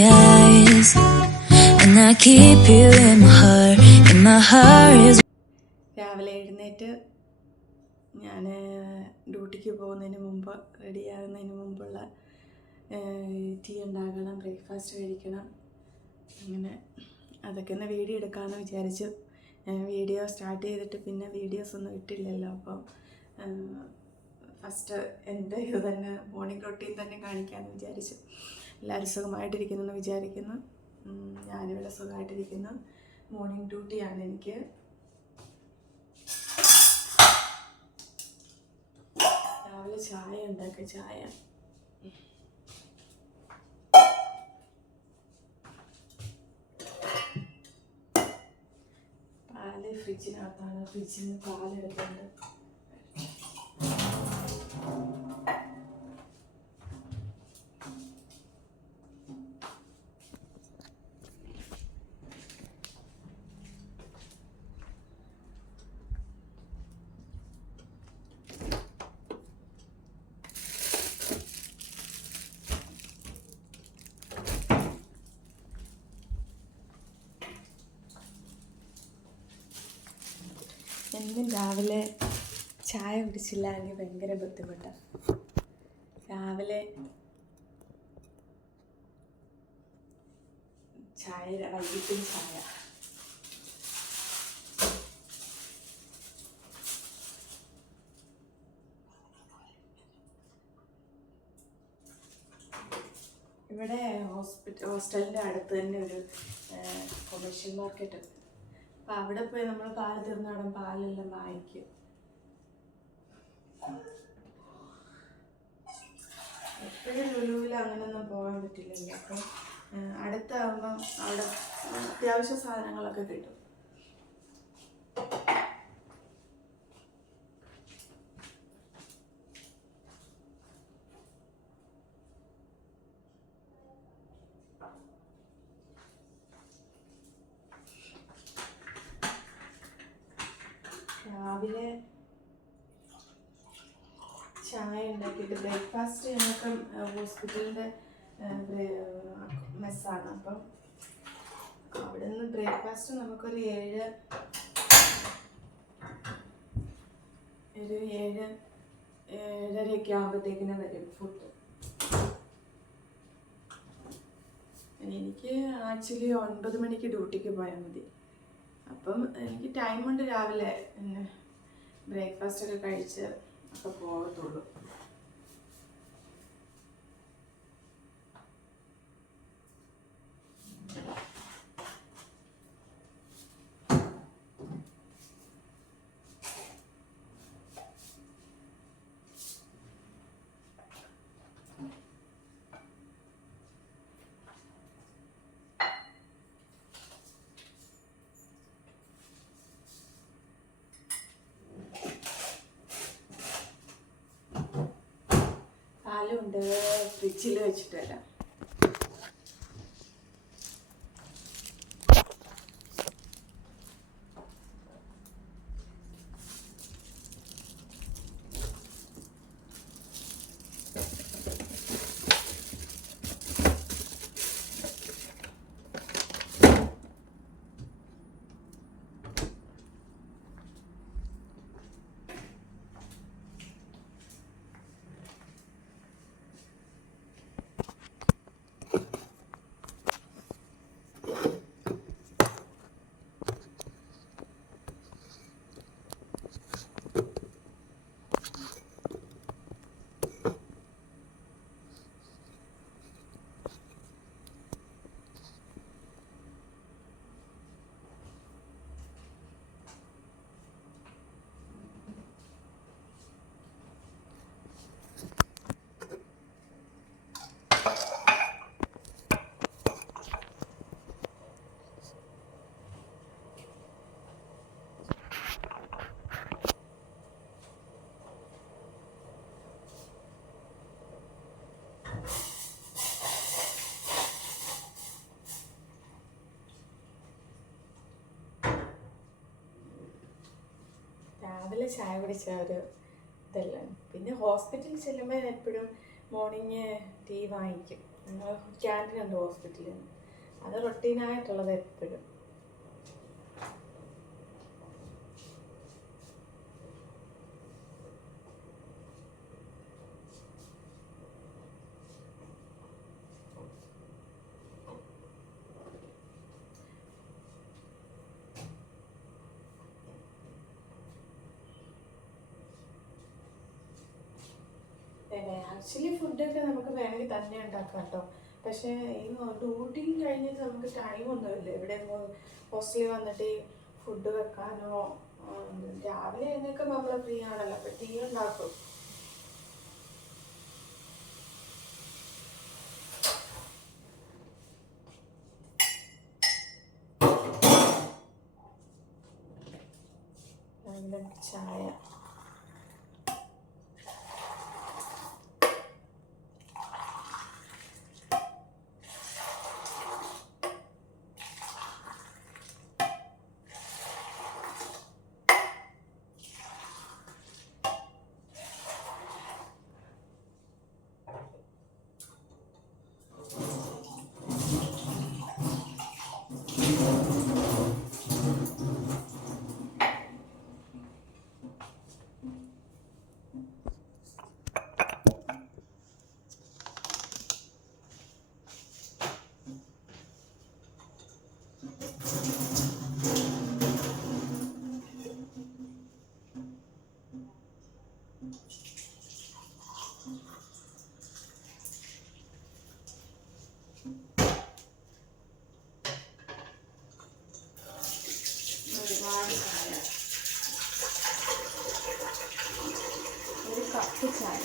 eyes, and I keep you in my heart is. രാവിലെ എഴുന്നേറ്റ് ഞാൻ ഡ്യൂട്ടിക്ക് പോകുന്നതിന് മുമ്പ് റെഡിയാകുന്നതിന് മുമ്പുള്ള ടീ ഉണ്ടാക്കണം, ബ്രേക്ക്ഫാസ്റ്റ് കഴിക്കണം. അങ്ങനെ അതൊക്കെ ഒന്ന് വീഡിയോ എടുക്കാമെന്ന് വിചാരിച്ചു. ഞാൻ വീഡിയോ സ്റ്റാർട്ട് ചെയ്തിട്ട് പിന്നെ വീഡിയോസ് ഒന്നും ഇട്ടില്ലല്ലോ. അപ്പം ഫസ്റ്റ് എൻ്റെ ഇത് തന്നെ മോർണിംഗ് റൊട്ടീൻ തന്നെ കാണിക്കാമെന്ന് വിചാരിച്ചു. എല്ലാവരും സുഖമായിട്ടിരിക്കുന്നു എന്ന് വിചാരിക്കുന്നു. ഞാനിവിടെ സുഖമായിട്ടിരിക്കുന്നു. മോർണിംഗ് ഡ്യൂട്ടിയാണ് എനിക്ക്. രാവിലെ ചായ ഉണ്ടാക്കുക. ചായ പാല് ഫ്രിഡ്ജിനകത്താണ്. ഫ്രിഡ്ജിൽ നിന്ന് പാലെടുത്തുണ്ട്. എന്നും രാവിലെ ചായ കുടിച്ചില്ല എനിക്ക് ഭയങ്കര ബുദ്ധിമുട്ടാണ്. രാവിലെ ചായ, വൈകിട്ടും ചായ. ഇവിടെ ഹോസ്റ്റലിൻ്റെ അടുത്ത് തന്നെ ഒരു കൊമേഴ്ഷ്യൽ മാർക്കറ്റ് ഉണ്ട്. അപ്പം അവിടെ പോയി നമ്മൾ പാല് തീർന്നവിടെ പാലെല്ലാം വാങ്ങിക്കും. എപ്പോഴും ലുലുവിൽ അങ്ങനെയൊന്നും പോകാൻ പറ്റില്ലല്ലോ. അപ്പം അടുത്താകുമ്പം അവിടെ അത്യാവശ്യ സാധനങ്ങളൊക്കെ കിട്ടും. രാവിലെ ചായ ഉണ്ടാക്കിയിട്ട് ബ്രേക്ക്ഫാസ്റ്റ് ഞങ്ങൾക്ക് ഹോസ്പിറ്റലിൻ്റെ മെസ്സാണ്. അപ്പം അവിടെ നിന്ന് ബ്രേക്ക്ഫാസ്റ്റ് നമുക്കൊരു 7-7:30 ആകുമ്പോഴത്തേക്കിനും വരും ഫുഡ്. എനിക്ക് ആക്ച്വലി 9 മണിക്ക് ഡ്യൂട്ടിക്ക് പോയാൽ മതി. അപ്പം എനിക്ക് ടൈമുണ്ട് രാവിലെ ബ്രേക്ക്ഫാസ്റ്റൊക്കെ കഴിച്ച് ഒക്കെ പോകത്തുള്ളൂ. പാലുണ്ട്, ഫ്രിഡ്ജിൽ വെച്ചിട്ട് വരാം. രാവിലെ ചായ കുടിച്ച ഒരു ഇതല്ല. പിന്നെ ഹോസ്പിറ്റലിൽ ചെല്ലുമ്പോൾ എപ്പോഴും മോർണിംഗ് ടീ വാങ്ങിക്കും. ഞങ്ങൾ ക്യാൻറ്റീനുണ്ട് ഹോസ്പിറ്റലിൽ. അത് റൊട്ടീനായിട്ടുള്ളത് എപ്പോഴും. ആക്ച്വലി ഫുഡൊക്കെ നമുക്ക് വേണമെങ്കിൽ തന്നെ ഉണ്ടാക്കാം കേട്ടോ. പക്ഷേ ഈ ഡ്യൂട്ടി കഴിഞ്ഞിട്ട് നമുക്ക് ടൈമൊന്നുമില്ല. ഇവിടെ ഹോസ്റ്റലിൽ വന്നിട്ട് ഫുഡ് വെക്കാനോ. രാവിലെ എന്നൊക്കെ നമ്മൾ ഫ്രീ ആണല്ലോ, അപ്പോൾ ടീ ഉണ്ടാക്കും. ചായ ഒരു കപ്പ് ചായ.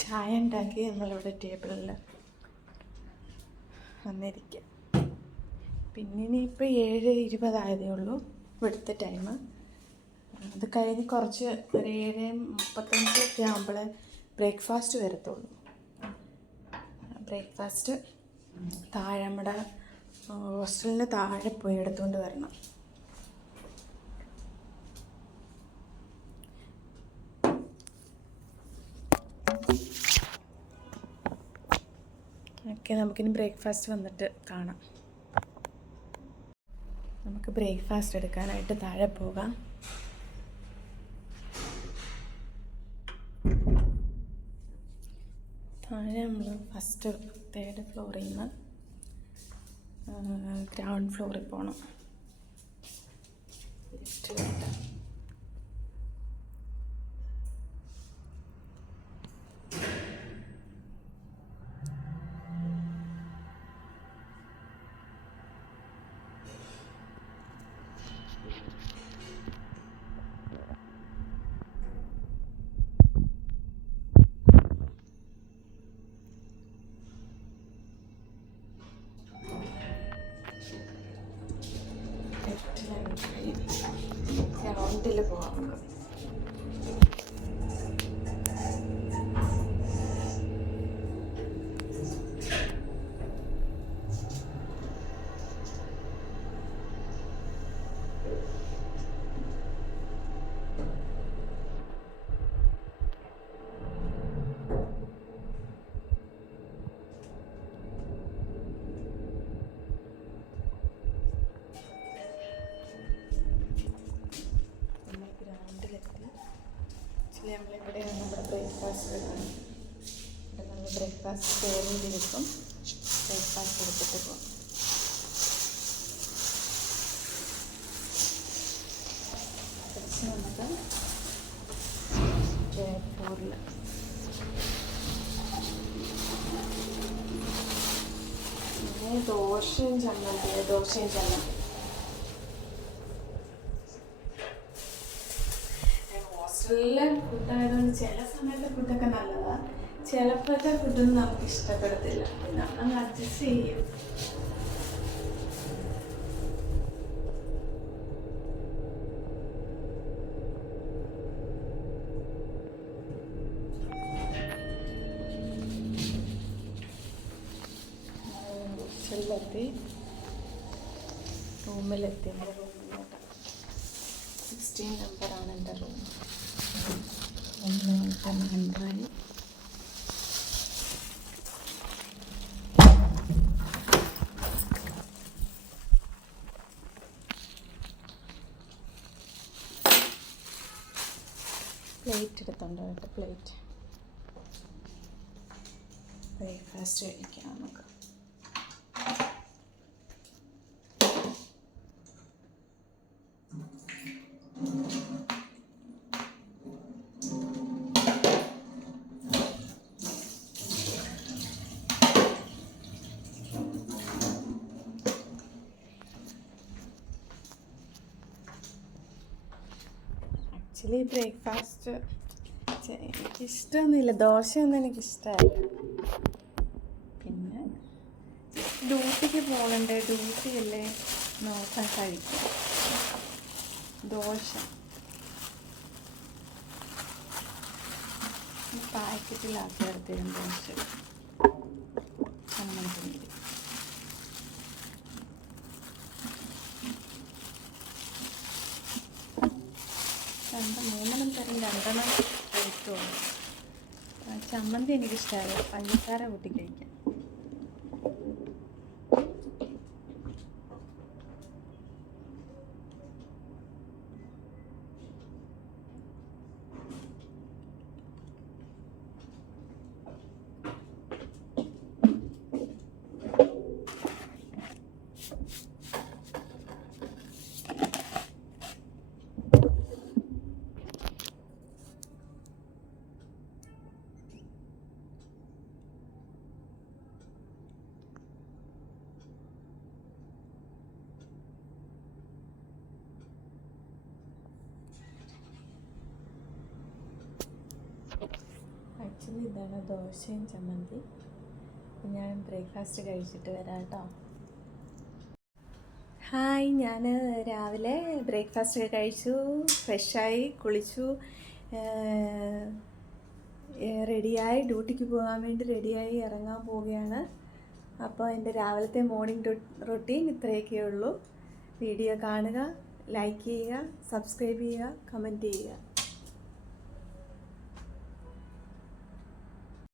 ചായ ഉണ്ടാക്കി നമ്മളിവിടെ ടേബിളിൽ വന്നിരിക്കുക. പിന്നെ ഇനിയിപ്പോൾ 7:20 ഉള്ളൂ ഇവിടുത്തെ ടൈം. അത് കഴിഞ്ഞ് കുറച്ച് ഒരു 7:35 ആകുമ്പോൾ ബ്രേക്ക്ഫാസ്റ്റ് വരത്തുള്ളൂ. ബ്രേക്ക്ഫാസ്റ്റ് താഴെ നമ്മുടെ ഹോസ്റ്റലിന് താഴെ പോയി എടുത്തുകൊണ്ട് വരണം. ഓക്കെ, നമുക്കിനി ബ്രേക്ക്ഫാസ്റ്റ് വന്നിട്ട് കാണാം. നമുക്ക് ബ്രേക്ക്ഫാസ്റ്റ് എടുക്കാനായിട്ട് താഴെ പോകാം. താഴെ നമ്മൾ ഫസ്റ്റ് 3rd ഫ്ലോറിൽ നിന്ന് ഗ്രൗണ്ട് ഫ്ലോറിൽ പോകണം. ലിഫ്റ്റ് വേണ്ട. ഗ്രൗണ്ടിൽ പോകാം നമുക്ക്. നമ്മളിവിടെ നമ്മുടെ ബ്രേക്ക്ഫാസ്റ്റ് ഇടാണ്. ഇവിടെ നമ്മൾ ബ്രേക്ക്ഫാസ്റ്റ് സ്റ്റോർ ചെയ്ത് വെക്കും. ബ്രേക്ക്ഫാസ്റ്റ് എടുത്തിട്ട് പോകും. കുറച്ച് നമുക്ക് ചോറിൽ പിന്നെ ദോശയും ചമ്മന്തി. ഹോസ്റ്റലിലെ ഫുഡായതുകൊണ്ട് ചില സമയത്തെ ഫുഡൊക്കെ നല്ലതാണ്, ചിലപ്പോഴത്തെ ഫുഡൊന്നും നമുക്ക് ഇഷ്ടപ്പെടത്തില്ല. നമ്മളങ്ങ് അഡ്ജസ്റ്റ് ചെയ്യും. ഹോസ്റ്റലിലെത്തി, റൂമിലെത്തി. എൻ്റെ റൂമിലോട്ട് 16 നമ്പറാണ് എൻ്റെ റൂം. 1 നമ്പറായി. പ്ലേറ്റ് എടുത്തുണ്ട് കേട്ടോ. പ്ലേറ്റ് ബ്രേക്ക്ഫാസ്റ്റ് കഴിക്കാം നമുക്ക്. ആക്ച്വലി ബ്രേക്ക്ഫാസ്റ്റ് എനിക്കിഷ്ടമൊന്നുമില്ല, ദോശയൊന്നും എനിക്കിഷ്ടമല്ല. പിന്നെ ഡ്യൂട്ടിക്ക് പോകണ്ടേ, ഡ്യൂട്ടിയല്ലേ നോക്കാൻ കഴിക്കും. ദോശ പാക്കറ്റിലാക്കി എടുത്തരും. ദോശ ചമ്മന്തി. മൂന്നെണ്ണം തരും, 2 കഴിക്കുള്ളൂ. ചമ്മന്തി എനിക്കിഷ്ടമല്ല, പഞ്ചസാര കൂട്ടി കഴിക്കാം. ആക്ച്വലി ഇതാണ് ദോശയും ചമ്മന്തി. ഞാൻ ബ്രേക്ക്ഫാസ്റ്റ് കഴിച്ചിട്ട് വരാം കേട്ടോ. ഹായ്, ഞാൻ രാവിലെ ബ്രേക്ക്ഫാസ്റ്റ് ഒക്കെ കഴിച്ചു, ഫ്രഷായി, കുളിച്ചു, റെഡിയായി, ഡ്യൂട്ടിക്ക് പോകാൻ വേണ്ടി റെഡിയായി ഇറങ്ങാൻ പോവുകയാണ്. അപ്പോൾ എൻ്റെ രാവിലത്തെ മോർണിംഗ് റൊട്ടീൻ ഇത്രയൊക്കെ ഉള്ളൂ. വീഡിയോ കാണുക, ലൈക്ക് ചെയ്യുക, സബ്സ്ക്രൈബ് ചെയ്യുക, കമൻറ്റ് ചെയ്യുക.